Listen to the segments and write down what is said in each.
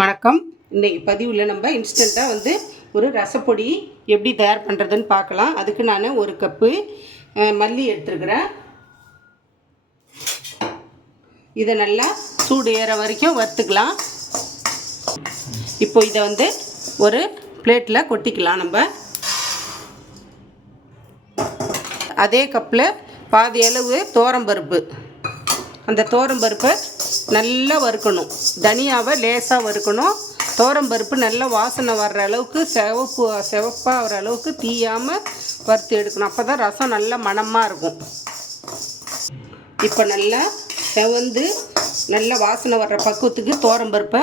வணக்கம். இன்றைக்கி பதிவில் நம்ம இன்ஸ்டண்ட்டாக வந்து ஒரு ரசப்பொடி எப்படி தயார் பண்ணுறதுன்னு பார்க்கலாம். அதுக்கு நான் ஒரு கப்பு மல்லி எடுத்துருக்குறேன். இதை நல்லா சூடு ஏற வரைக்கும் வறுத்துக்கலாம். இப்போ இதை வந்து ஒரு பிளேட்டில் கொட்டிக்கலாம் நம்ம. அதே கப்பில் பாதி அளவு தோரம்பருப்பு அந்த தோரம்பருப்பை நல்லா வறுக்கணும். தனியாவை லேசாக வறுக்கணும். தோரம்பருப்பு நல்லா வாசனை வர்ற அளவுக்கு சிவப்பு சிவப்பாக வர அளவுக்கு தீயாமல் வறுத்து எடுக்கணும். அப்போ தான் ரசம் நல்லா மணமாக இருக்கும். இப்போ நல்லா செவந்து நல்லா வாசனை வர்ற பக்குவத்துக்கு தோரம்பருப்பை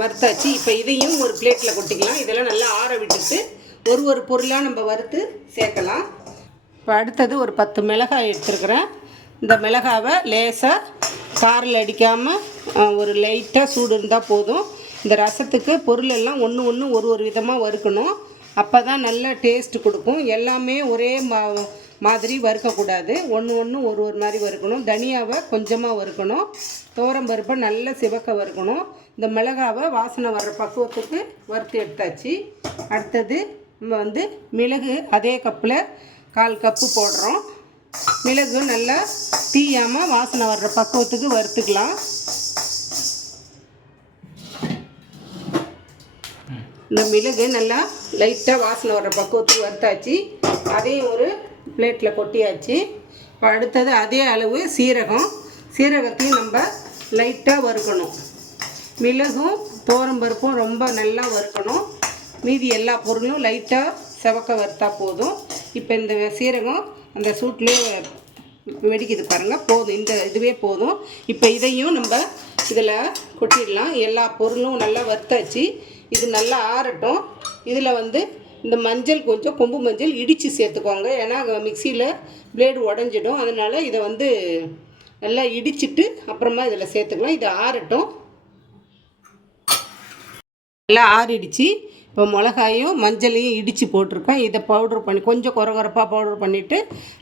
வறுத்தாச்சு. இப்போ இதையும் ஒரு பிளேட்டில் கொட்டிக்கலாம். இதெல்லாம் நல்லா ஆற விட்டுட்டு ஒரு ஒரு பொருளாக நம்ம வறுத்து சேர்க்கலாம். இப்போ அடுத்தது ஒரு பத்து மிளகாய் எடுத்துருக்குறேன். இந்த மிளகாவை லேசாக காரில் அடிக்காமல் ஒரு லைட்டாக சூடு இருந்தால் போதும். இந்த ரசத்துக்கு பொருள் எல்லாம் ஒன்று ஒன்று ஒரு ஒரு விதமாக வறுக்கணும். அப்போ தான் நல்ல டேஸ்ட் கொடுக்கும். எல்லாமே ஒரே மா மாதிரி வறுக்கக்கூடாது. ஒன்று ஒன்று ஒரு ஒரு மாதிரி வறுக்கணும். தனியாவை கொஞ்சமாக வறுக்கணும். தோரம்பருப்பை நல்ல சிவக்க வறுக்கணும். இந்த மிளகாவை வாசனை வர்ற பக்குவத்துக்கு வறுத்து எடுத்தாச்சு. அடுத்தது நம்ம வந்து மிளகு அதே கப்பில் கால் கப்பு போடுறோம். மிளகு நல்லா தீயாமல் வாசனை வர்ற பக்குவத்துக்கு வறுத்துக்கலாம். இந்த மிளகு நல்லா லைட்டாக வாசனை வர்ற பக்குவத்துக்கு வறுத்தாச்சு. அதையும் ஒரு பிளேட்டில் கொட்டியாச்சு. அடுத்தது அதே அளவு சீரகம். சீரகத்தையும் நம்ம லைட்டாக வறுக்கணும். மிளகும் தோரம்பருப்பும் ரொம்ப நல்லா வறுக்கணும். மீதி எல்லா பொருளும் லைட்டாக செவக்க வறுத்தா போதும். இப்போ இந்த சீரகம் அந்த சூட்லேயே வெடிக்குது பாருங்கள் போதும். இந்த இதுவே போதும். இப்போ இதையும் நம்ம இதில் கொட்டிடலாம். எல்லா பொருளும் நல்லா வறுத்தாச்சு இது நல்லா ஆறட்டும். இதில் வந்து இந்த மஞ்சள் கொஞ்சம் கொம்பு மஞ்சள் இடித்து சேர்த்துக்கோங்க. ஏன்னா மிக்சியில் பிளேடு உடஞ்சிடும். அதனால் இதை வந்து நல்லா இடிச்சிட்டு அப்புறமா இதில் சேர்த்துக்கலாம். இது ஆறட்டும். நல்லா ஆறிடுச்சு. இப்போ மிளகாயும் மஞ்சளையும் இடித்து போட்டிருக்கேன் இதை பவுட்ரு பண்ணி கொஞ்சம் குறகுறப்பாக பவுட்ரு பண்ணிவிட்டு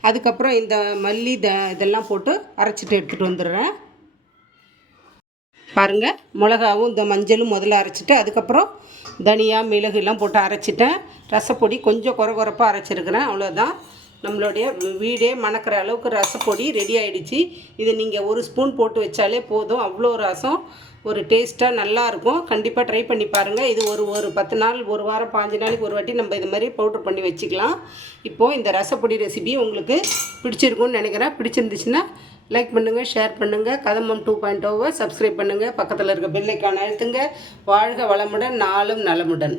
அதுக்கப்புறம் இந்த மல்லி த இதெல்லாம் போட்டு அரைச்சிட்டு எடுத்துகிட்டு வந்துடுறேன். பாருங்கள் மிளகாவும் இந்த மஞ்சளும் முதல்ல அரைச்சிட்டு அதுக்கப்புறம் தனியா மிளகு எல்லாம் போட்டு அரைச்சிட்டேன். ரசப்பொடி கொஞ்சம் குறகுறப்பாக அரைச்சிருக்கிறேன் அவ்வளோதான் நம்மளுடைய வீடே மணக்கிற அளவுக்கு ரசப்பொடி ரெடி ஆகிடுச்சி இது நீங்கள் ஒரு ஸ்பூன் போட்டு வச்சாலே போதும். அவ்வளோ ரசம். ஒரு டேஸ்ட்டாக நல்லாயிருக்கும் கண்டிப்பாக ட்ரை பண்ணி பாருங்கள் இது ஒரு ஒரு பத்து நாள் ஒரு வாரம் பாஞ்சு நாளைக்கு ஒரு வாட்டி நம்ம இது மாதிரி பவுட்ரு பண்ணி வச்சுக்கலாம். இப்போது இந்த ரசப்பொடி ரெசிபி உங்களுக்கு பிடிச்சிருக்கும்னு நினைக்கிறேன். பிடிச்சிருந்துச்சுன்னா லைக் பண்ணுங்கள் ஷேர் பண்ணுங்கள் கதம்பம் டூ பாயிண்ட் ஓவை oh சப்ஸ்கிரைப் பண்ணுங்கள் பக்கத்தில் இருக்க பெல்லைக்கான அழுத்துங்க. வாழ்க வளமுடன் நாளும் நலமுடன்.